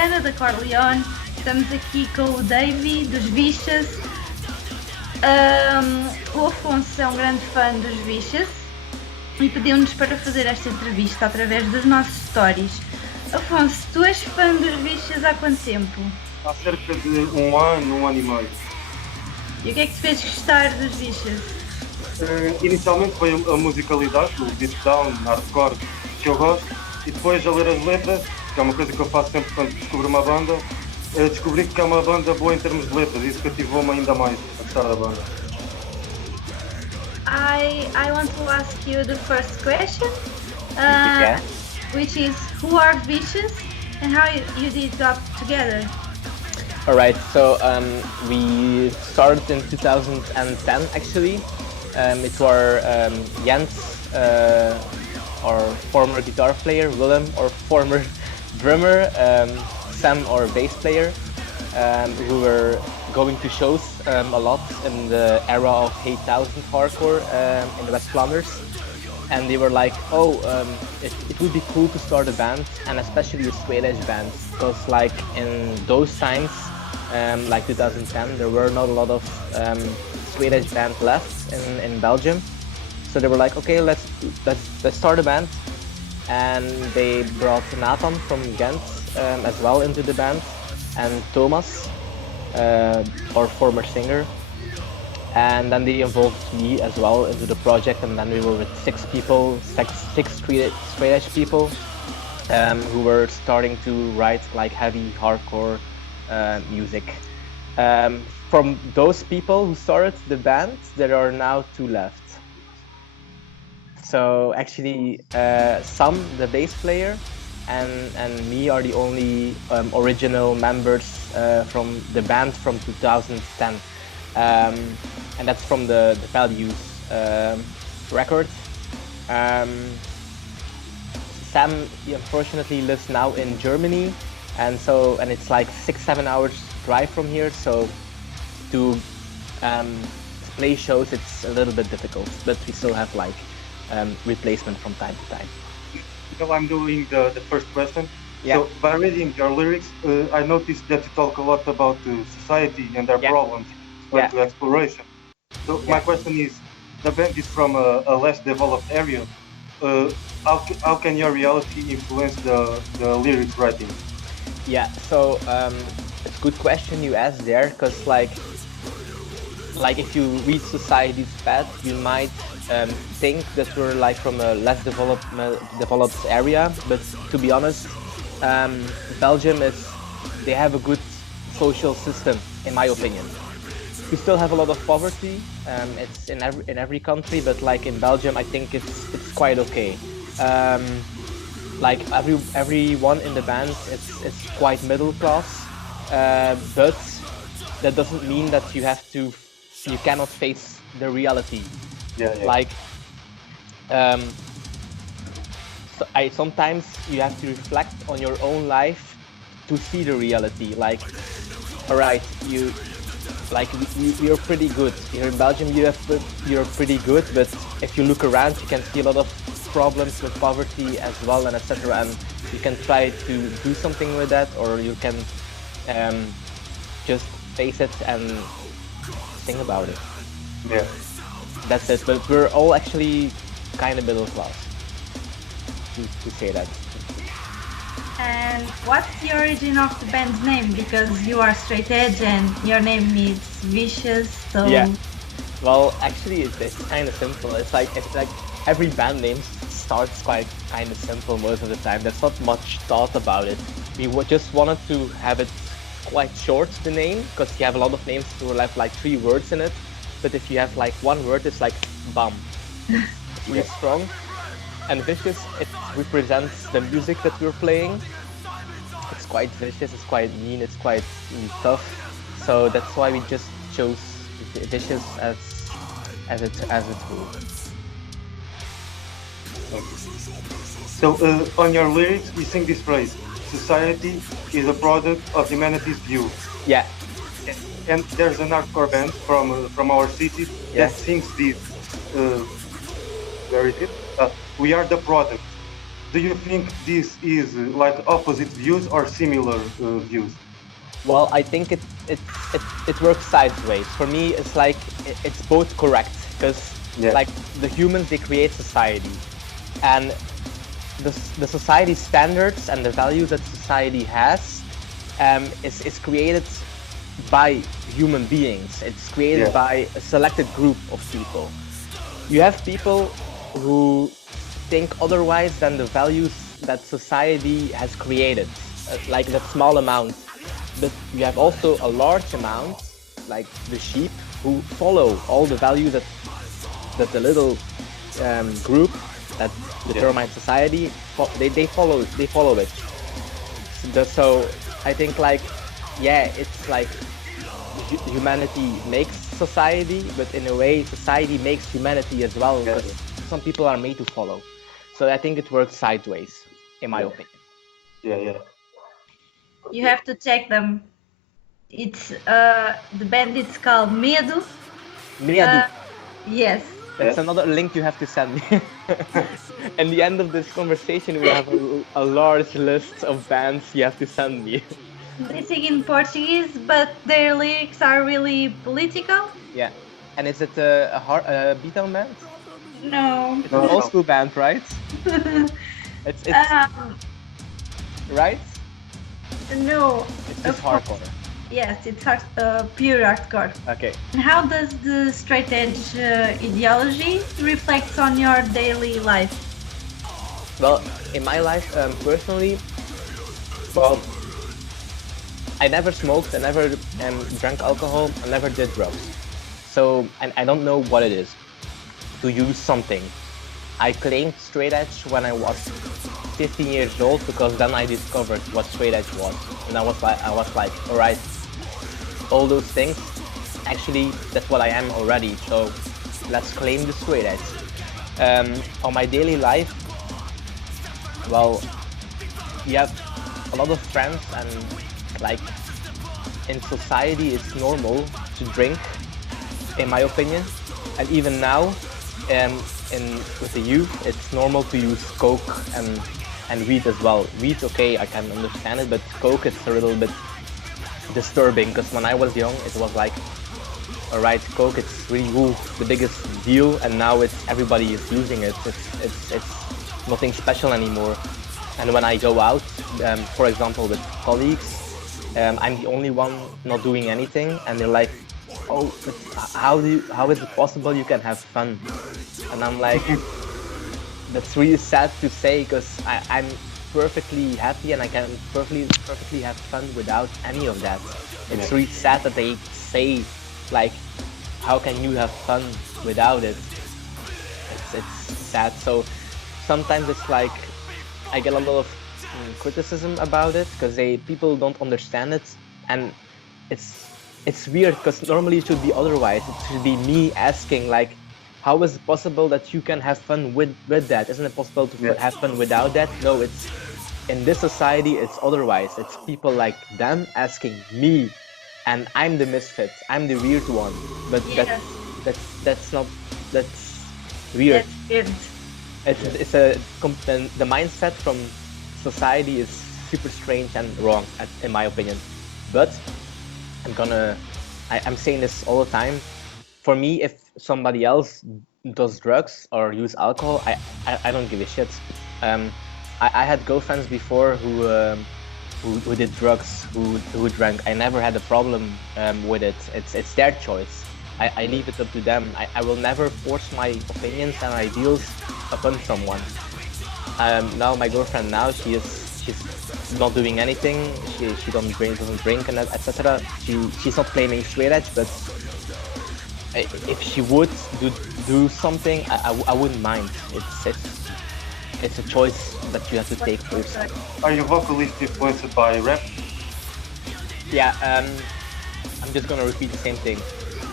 Mariana, da Corleone. Estamos aqui com o Davy, dos Vicious. O Afonso é um grande fã dos Vicious e pediu-nos para fazer esta entrevista através dos nossos stories. Afonso, tu és fã dos Vicious há quanto tempo? Há cerca de um ano e meio. E o que é que te fez gostar dos Vicious? Inicialmente foi a musicalidade, o beatdown, hardcore, que eu gosto, e depois a ler as letras, que é uma coisa que eu faço sempre quando descubro uma banda, descobri que é uma banda boa em termos de letras, e isso cativou-me ainda mais a gostar da banda. I want to ask you the first question, Yeah. which is who are Vicious and how you did got together? All right. So we started in 2010 actually. It were Jens, our former guitar player, Willem, our former drummer, Sam, our bass player, who were going to shows a lot in the era of 8000 hardcore in the West Flanders. And they were like, it would be cool to start a band, and especially a straight edge band, because like in those times, like 2010, there were not a lot of straight edge bands left in Belgium. So they were like, okay, let's start a band, and they brought Nathan from Ghent as well into the band, and Thomas, our former singer. And then they involved me as well into the project, and then we were with six straight edge people who were starting to write like heavy hardcore music. From those people who started the band, there are now two left. So actually Sam, the bass player, and me are the only original members from the band from 2010. And that's from the Values record. Sam unfortunately lives now in Germany, and it's like 6-7 hours drive from here, so to play shows it's a little bit difficult, but we still have like replacement from time to time. So I'm doing the first question. Yeah. So by reading your lyrics, I noticed that you talk a lot about society and their problems, to exploration. So my question is, the band is from a less developed area. How can your reality influence the lyrics writing? Yeah, so it's a good question you asked there, because like if you read society's path, you might think that we're like from a less developed area, but to be honest, Belgium they have a good social system, in my opinion. We still have a lot of poverty. It's in every country, but like in Belgium, I think it's quite okay. Like everyone in the band is quite middle class, but that doesn't mean that you cannot face the reality. Yeah. Like sometimes you have to reflect on your own life to see the reality. Like, all right, you're pretty good here in Belgium. You're pretty good, but if you look around, you can see a lot of problems with poverty as well, and etc. And you can try to do something with that, or you can just face it and think about it. Yeah. That's it. But we're all actually kind of middle class, to say that. And what's the origin of the band's name? Because you are straight edge and your name is Vicious, so... Yeah. Well, actually, it's kind of simple. It's like every band name starts quite kind of simple most of the time. There's not much thought about it. We just wanted to have it quite short, the name, because you have a lot of names who have like 3 words in it. But if you have like 1 word, it's like bam. It's really strong. And Vicious, it represents the music that we're playing. It's quite vicious, it's quite mean, it's quite tough. So that's why we just chose Vicious as it will. So on your lyrics, you sing this phrase: "Society is a product of humanity's view." Yeah. And there's an hardcore band from our city that sings this. Where is it? We are the product. do you think this is like opposite views or similar views? Well, I think it works sideways. For me, it's like it's both correct, because like the humans, they create society, and the society standards and the values that society has is created by human beings. It's created by a selected group of people. You have people who think otherwise than the values that society has created, like that small amount. But you have also a large amount, like the sheep, who follow all the values that the little group that determines society, they follow it. So I think like, it's like humanity makes society, but in a way society makes humanity as well, because some people are made to follow. So I think it works sideways, in my opinion. Yeah. You have to check them. It's the band is called Medo. Medo. Yes. That's another link you have to send me. At the end of this conversation, we have a large list of bands you have to send me. They sing in Portuguese, but their lyrics are really political. Yeah. And is it a beatdown band? No. It's an old school band, right? It's right? No. It's just hardcore. Yes, it's pure hardcore. Okay. And how does the straight edge ideology reflect on your daily life? Well, in my life, personally, well, I never smoked, I never drank alcohol, I never did drugs. So, I don't know what it is to use something. I claimed straight edge when I was 15 years old, because then I discovered what straight edge was. And I was like, all right, all those things, actually, that's what I am already. So let's claim the straight edge. On my daily life, well, you have a lot of friends, and like in society, it's normal to drink, in my opinion. And even now, with the youth, it's normal to use coke and weed as well. Weed, okay, I can understand it, but coke, it's a little bit disturbing, because when I was young, it was like, alright, coke, it's really the biggest deal, and now everybody is using it. It's nothing special anymore. And when I go out, for example, with colleagues, I'm the only one not doing anything, and they're like, oh, but how is it possible you can have fun? And I'm like, that's really sad to say, because I'm perfectly happy and I can perfectly have fun without any of that. It's really sad that they say, like, how can you have fun without it? It's sad. So sometimes it's like I get a lot of criticism about it, because people don't understand it, and it's weird, because normally it should be otherwise. It should be me asking, like, how is it possible that you can have fun with that? Isn't it possible to have fun without that? No, it's in this society, it's otherwise. It's people like them asking me, and I'm the misfit. I'm the weird one. But that's weird. That's weird. It's the mindset from society is super strange and wrong, in my opinion. But I'm saying this all the time. For me, if somebody else does drugs or use alcohol, I don't give a shit. I had girlfriends before who did drugs, who drank. I never had a problem with it. It's their choice. I leave it up to them. I will never force my opinions and ideals upon someone. Now my girlfriend she's not doing anything. She doesn't drink and etc. She's not claiming straight edge, but if she would do something, I wouldn't mind. It's a choice that you have to take for yourself. Are you vocalist influenced by rap? Yeah, I'm just gonna repeat the same thing.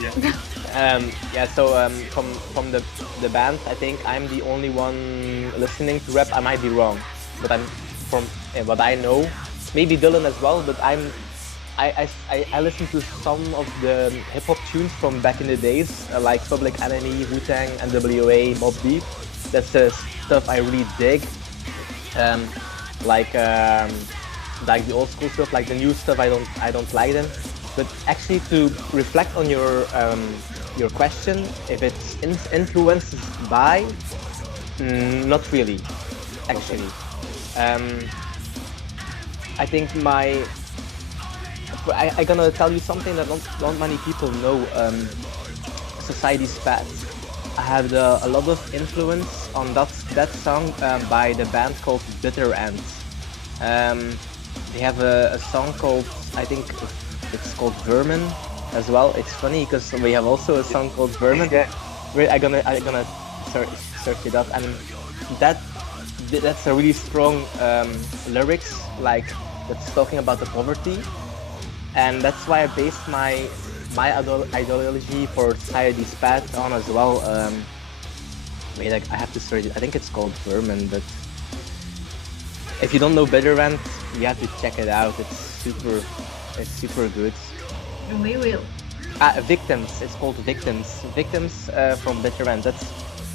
Yeah. So from the band, I think I'm the only one listening to rap. I might be wrong, but I'm from what I know. Maybe Dylan as well, but I listen to some of the hip hop tunes from back in the days, like Public Enemy, Wu-Tang, NWA, Mobb Deep. That's the stuff I really dig. um, like um, like the old school stuff, like the new stuff. I don't like them. But actually, to reflect on your question, if it's influenced by, not really, actually. I think I'm gonna tell you something that not many people know. Society's Bad. I had a lot of influence on that song by the band called Bitter End. They have a song called, I think it's called Vermin as well. It's funny because we have also a song called Vermin. Yeah. Wait, I'm gonna search it up, and that's a really strong lyrics, like that's talking about the poverty, and that's why I based my ideology for Society's Bad on as well. Wait, I have to search it. I think it's called Vermin, but if you don't know Bitter End, you have to check it out. It's super good. We will. Victims. It's called Victims. Victims from Bitter End. That's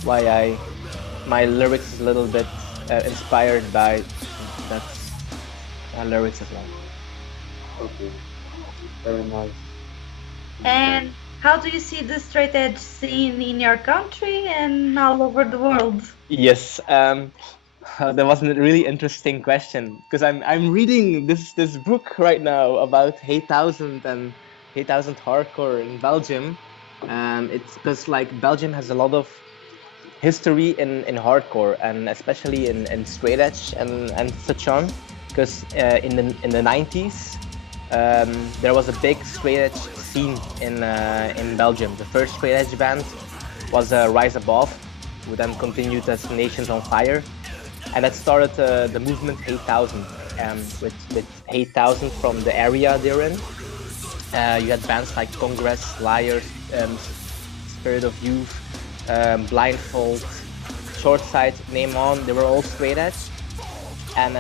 why my lyrics is a little bit inspired by that lyrics as well. Okay. Very nice. And how do you see the straight edge scene in your country and all over the world? Yes, that was a really interesting question because I'm reading this book right now about 8000 and 8000 hardcore in Belgium. It's because like Belgium has a lot of history in hardcore, and especially in straight edge and such on. Because in the 90s, there was a big straight edge scene in Belgium. The first straight edge band was Rise Above, who then continued as Nations on Fire, and that started the movement 8000, with 8000 from the area they're in. You had bands like Congress, Liars, Spirit of Youth, Blindfold, Shortside, name on. They were all straight edge, and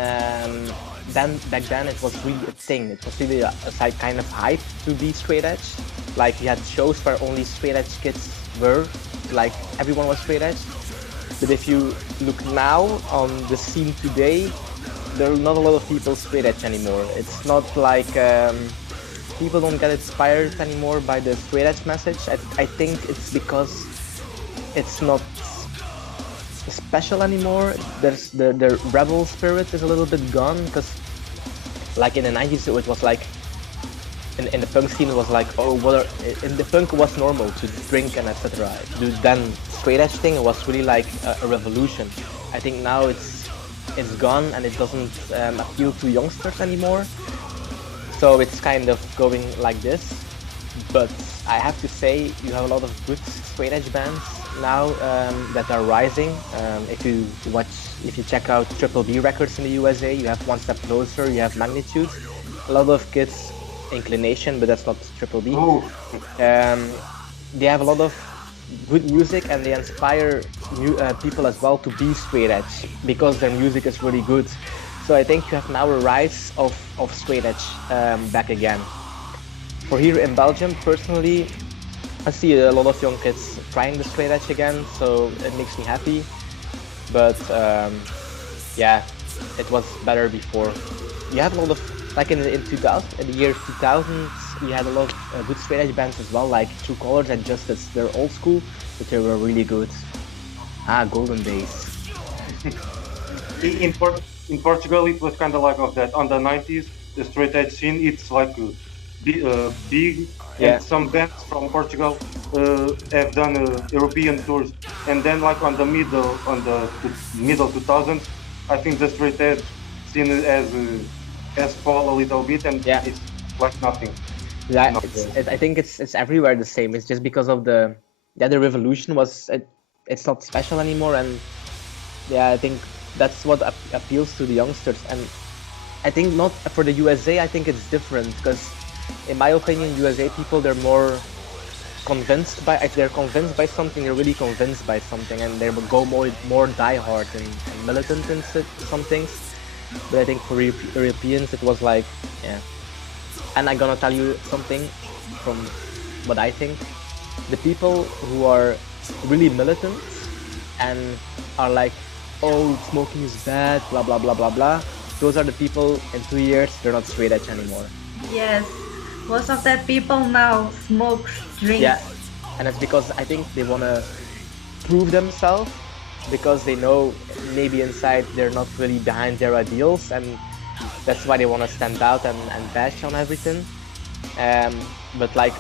then back then it was really a thing. It was really a kind of hype to be straight edge. Like you had shows where only straight edge kids were, like everyone was straight edge. But if you look now on the scene today, there are not a lot of people straight edge anymore. It's not like people don't get inspired anymore by the straight edge message. I think it's because it's not special anymore. There's the rebel spirit is a little bit gone, because like in the 90s it was like in the punk scene it was like, oh, in the punk it was normal to drink and etc. Then straight edge thing was really like a revolution. I think now it's gone and it doesn't appeal to youngsters anymore. So it's kind of going like this. But I have to say, you have a lot of good straight edge bands now that are rising. If you check out Triple B Records in the USA, you have One Step Closer, you have Magnitude. A lot of kids, Inclination, but that's not Triple B. They have a lot of good music and they inspire people as well to be straight edge because their music is really good. So I think you have now a rise of straight edge back again. For here in Belgium, personally, I see a lot of young kids trying the straight edge again, so it makes me happy. But yeah, it was better before. You have a lot of, like in the year 2000, you had a lot of good straight edge bands as well, like True Colors and Justice. They're old school, but they were really good. Golden days. In Portugal, it was kind of like of that. On the 90s, the straight edge scene, it's like big, Yeah. and some bands from Portugal have done European tours. And then, like on the middle 2000s, I think the straight edge scene has fallen a little bit, and Yeah. it's like nothing. Yeah, I think it's everywhere the same. It's just because of the revolution was it's not special anymore, and yeah, I think that's what appeals to the youngsters. And I think not for the USA. I think it's different because, in my opinion, USA people, they're more convinced by, if they're convinced by something, they're really convinced by something, and they will go more diehard and militant in some things. But I think for Europeans, it was like, yeah. And I'm gonna tell you something from what I think. The people who are really militant and are like oh, smoking is bad, blah blah blah blah blah. Those are the people in 2 years they're not straight edge anymore. Yes, most of that people now smokes, drinks. Yeah, and it's because I think they wanna prove themselves, because they know maybe inside they're not really behind their ideals, and that's why they want to stand out and bash on everything. But like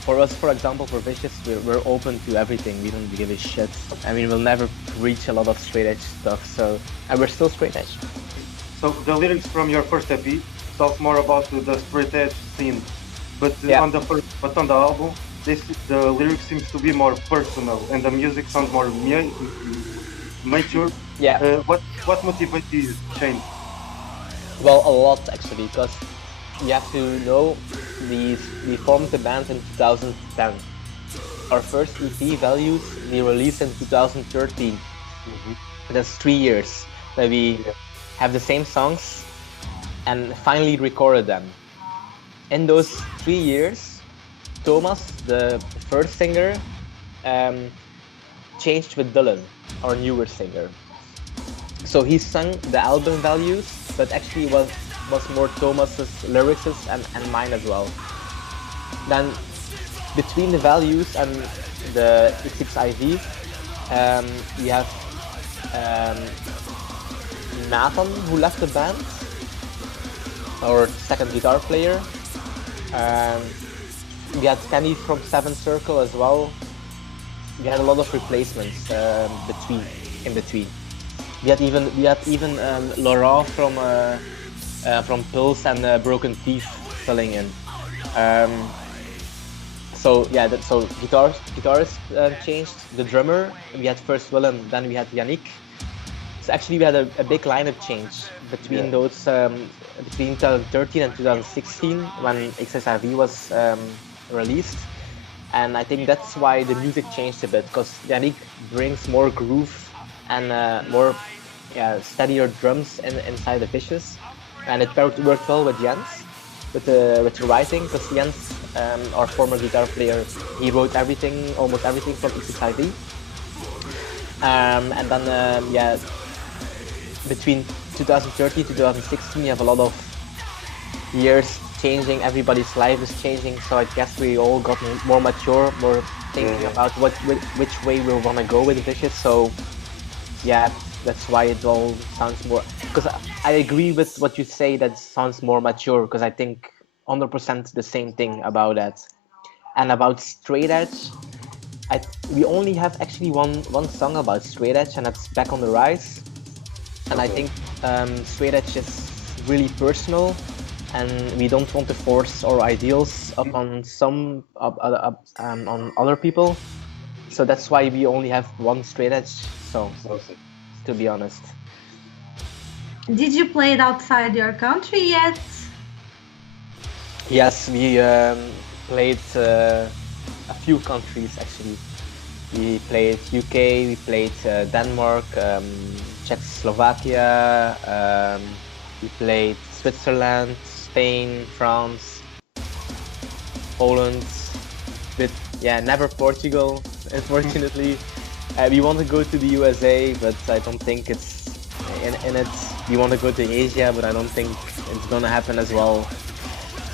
for us, for example, for Vicious, we're open to everything. We don't give a shit. I mean, we'll never reach a lot of straight edge stuff. So, and we're still straight edge. So the lyrics from your first EP talk more about the straight edge scene, but on the album, the lyrics seems to be more personal, and the music sounds more mature. Yeah. What motivated you to change? Well, a lot actually, because you have to know we formed the band in 2010. Our first EP, Values, we released in 2013. That's 3 years that we have the same songs and finally recorded them. In those 3 years, Thomas, the first singer, changed with Dylan, our newer singer. So he sung the album Values, but actually was more Thomas's lyrics and mine as well. Then between the Values and the xVICIouSx, we have Nathan, who left the band, our second guitar player. We had Kenny from Seven Circle as well. We had a lot of replacements in between. We had even Laurent from Pills and Broken Teeth filling in. So guitarist changed. The drummer, we had first Willem, then we had Yannick. So actually we had a big lineup change between those between 2013 and 2016 when xVICIouSx was released. And I think that's why the music changed a bit, because Yannick brings more groove and more steadier drums inside the Vicious, and it worked well with Jens with the writing, because Jens, our former guitar player, he wrote almost everything from xVICIouSx. And then between 2013 to 2016 you have a lot of years changing, everybody's life is changing, so I guess we all got more mature, more thinking about which way we want to go with Vicious. So yeah, that's why it all sounds more, because I agree with what you say, that sounds more mature, because I think 100% the same thing about that. And about straight edge, we only have actually one song about straight edge, and that's Back on the Rise. And I think straight edge is really personal, and we don't want to force our ideals upon on other people. So that's why we only have one straight edge song, to be honest. Did you play it outside your country yet? Yes, we played a few countries actually. We played UK, we played Denmark, Czechoslovakia, we played Switzerland, Spain, France, Poland, but never Portugal, unfortunately. We want to go to the USA, but I don't think it's in it. We want to go to Asia, but I don't think it's gonna happen as well.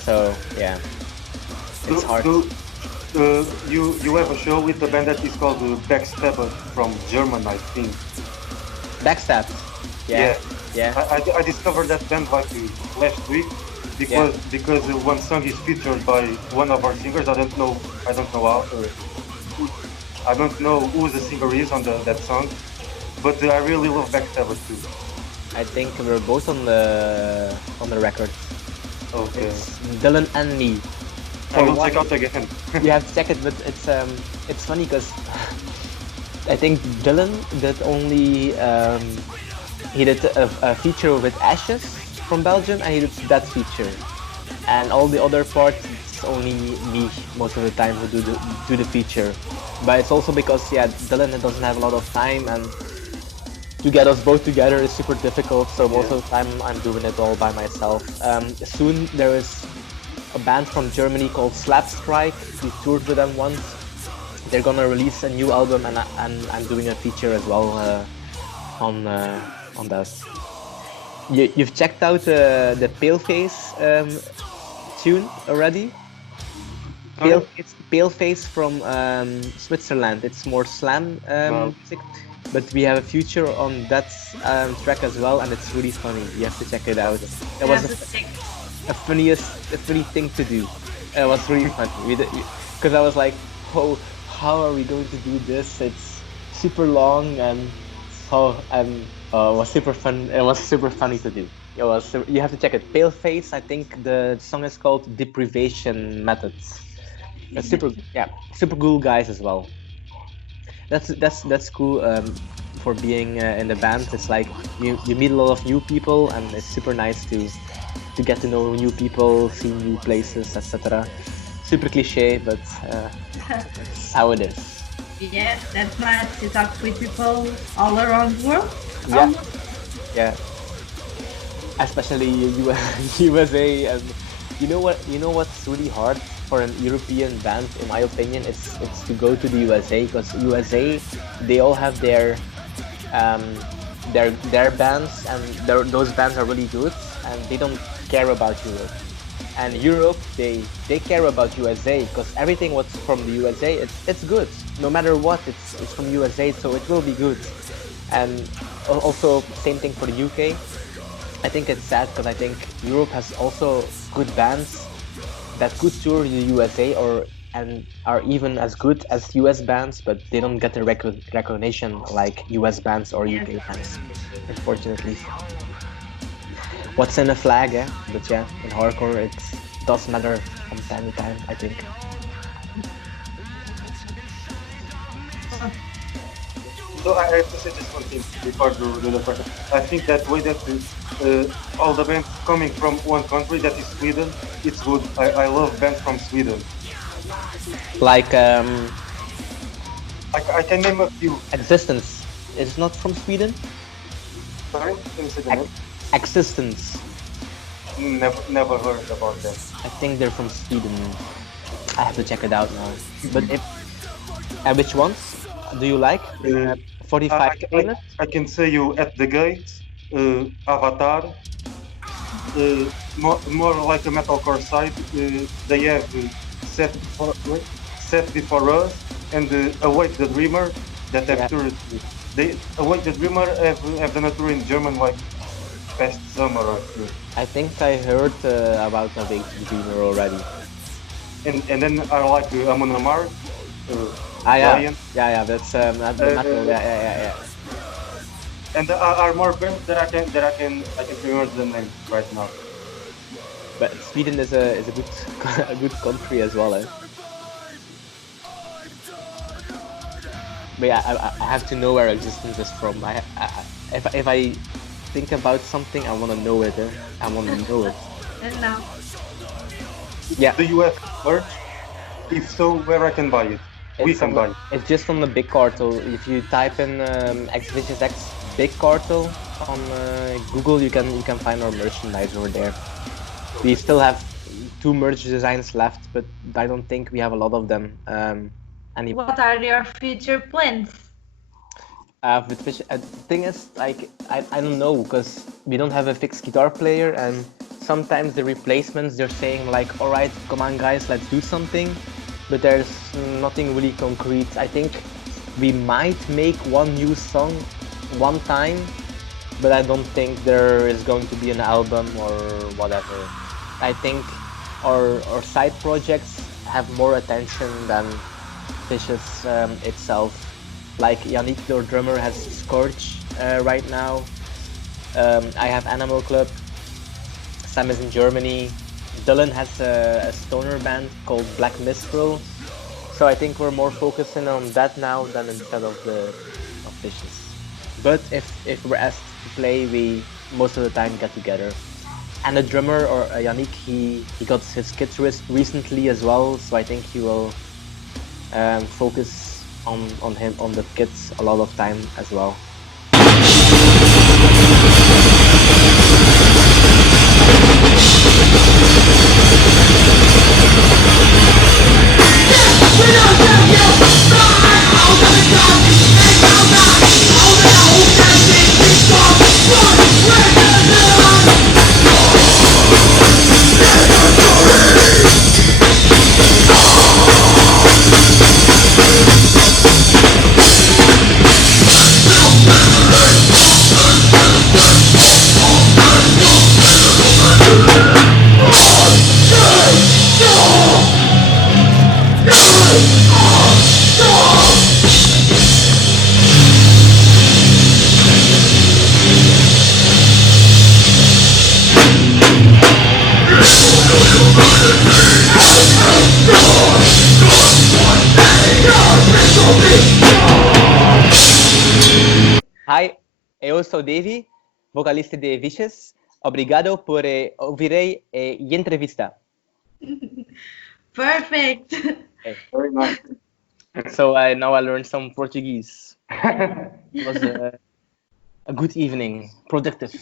So yeah, it's hard. You have a show with the band that is called Backstab from German, I think. Backstab. Yeah. I discovered that band like last week because one song is featured by one of our singers. I don't know who the singer is on that song, but I really love Backstab too. I think we're both on the record. Okay. It's Dylan and me. I will check out again. You have to check it, but it's funny because I think Dylan did only he did a feature with Ashes from Belgium, and he did that feature, and all the other parts it's only me most of the time who do the feature. But it's also because Dylan doesn't have a lot of time, and to get us both together is super difficult, so most of the time I'm doing it all by myself. Soon there is a band from Germany called Slapstrike. We toured with them once. They're gonna release a new album, and I'm doing a feature as well on that. You've checked out the Paleface tune already? Paleface from Switzerland. It's more slam music, but we have a feature on that track as well, and it's really funny. You have to check it out. It was a funny thing to do. It was really funny because I was like, oh, how are we going to do this? It's super long and it was super fun. It was super funny to do. You have to check it. Paleface. I think the song is called Deprivation Methods. Super cool guys as well. That's cool for being in the band. It's like you meet a lot of new people, and it's super nice to get to know new people, see new places, etc. Super cliche, but that's how it is. Yes, that's nice to talk with people all around the world. Yeah. Especially USA, and you know what's really hard for an European band, in my opinion, it's to go to the USA, because USA, they all have their bands, and those bands are really good, and they don't care about Europe. And Europe, they care about USA, because everything what's from the USA, it's good. No matter what, it's from USA, so it will be good. And also same thing for the UK. I think it's sad because I think Europe has also good bands that could tour the USA and are even as good as US bands, but they don't get the recognition like US bands or UK bands, unfortunately. What's in a flag, eh? But yeah, in hardcore it does matter from time to time, I think. So I have to say just one thing before do the question. I think that way that all the bands coming from one country, that is Sweden, it's good. I love bands from Sweden. Like I can name a few. Existence is not from Sweden. Sorry, can you say the name? Existence. Never heard about them. I think they're from Sweden. I have to check it out now. But which ones do you like? 45 minutes? I can say you At the Gate, Avatar, more like a metalcore side. They have Set Before Us and Awake the Dreamer that have toured. They Awake the Dreamer have done a tour in German like past summer or two. I think I heard about Awake the Dreamer already. And then I like Amon Amar. Yeah, that's metal. Yeah. And there are more bands that I can remember the name right now. But Sweden is a good country as well, eh? But yeah, I have to know where Existence is from. If I think about something, I want to know it. I want to know it. And now. Yeah. Do you have merch? If so, where I can buy it? We can buy it. It's just on the Big Cartel. If you type in xVICIOUSx Big Cartel on Google, you can find our merchandise over there. We still have 2 merch designs left, but I don't think we have a lot of them. What are your future plans? The thing is, like, I don't know, because we don't have a fixed guitar player, and sometimes the replacements, they're saying like, all right, come on guys, let's do something, but there's nothing really concrete. I think we might make one new song one time, but I don't think there is going to be an album or whatever. I think our side projects have more attention than Vicious itself. Like Yannick, our drummer, has Scorch right now. I have Animal Club. Sam is in Germany. Dylan has a stoner band called Black Mistral. So I think we're more focusing on that now than instead of Vicious. But if we're asked to play, we most of the time get together. And the drummer, or Yannick, he got his guitarist recently as well, so I think he will focus on the kids a lot of time as well. Hi, eu sou Davy, vocalista de xVICIOUSx. Obrigado por ouvir a entrevista. Perfect. Very nice. So now I learned some Portuguese. It was a good evening, productive.